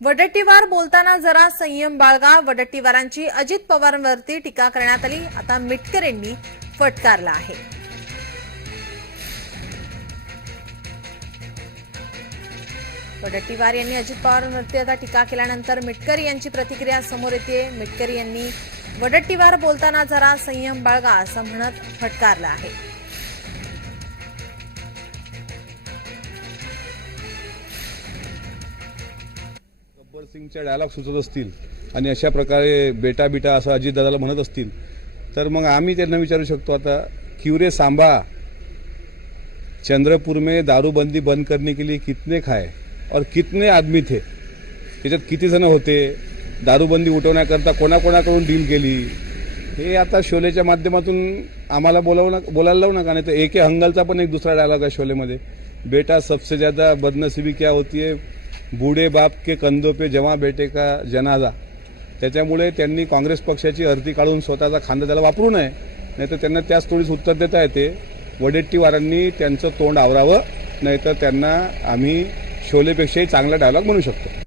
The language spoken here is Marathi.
वडट्टीवार बोलताना जरा संयम बाळगा. वडट्टीवारांची अजित पवारांवरती टीका करण्यात आली. आता मिटकर यांनी फटकारला आहे. वडट्टीवार यांनी अजित पवारांवरती आता टीका केल्यानंतर मिटकर यांची प्रतिक्रिया समोर येते. मिटकर यांनी वडट्टीवार बोलताना जरा संयम बाळगा असं म्हणत फटकारलं आहे. सिंगच्या डायलॉग सुचत असतील आणि अशा प्रकारे बेटा बिटा असं अजितदादाला म्हणत असतील तर मग आम्ही त्यांना विचारू शकतो आता किवरे सांबा चंद्रपूर में दारूबंदी बंद करने के लिए कितने खाए और कितने आदमी थे? त्याच्यात किती जण होते? दारूबंदी उठवण्याकरता कोणाकोणाकडून डील केली? हे आता शोलेच्या माध्यमातून आम्हाला बोलावू नका बोलायला लावू नका नाही तर एके हंगलचा पण एक दुसरा डायलॉग आहे शोलेमध्ये. बेटा सबसे ज्यादा बदनसीबी क्या होती है? बूढ़े बाप के कंदो पे जमा बेटे का जनाजा. त्याच्यामुळे त्यांनी काँग्रेस पक्षाची अर्थी काढून स्वतःचा खांदा त्याला वापरू नये नाहीतर त्यांना त्याच थोडीच उत्तर देता येते. वडेट्टीवारांनी त्यांचं तोंड आवरावं नाहीतर त्यांना आम्ही शोलेपेक्षाही चांगला डायलॉग म्हणू शकतो.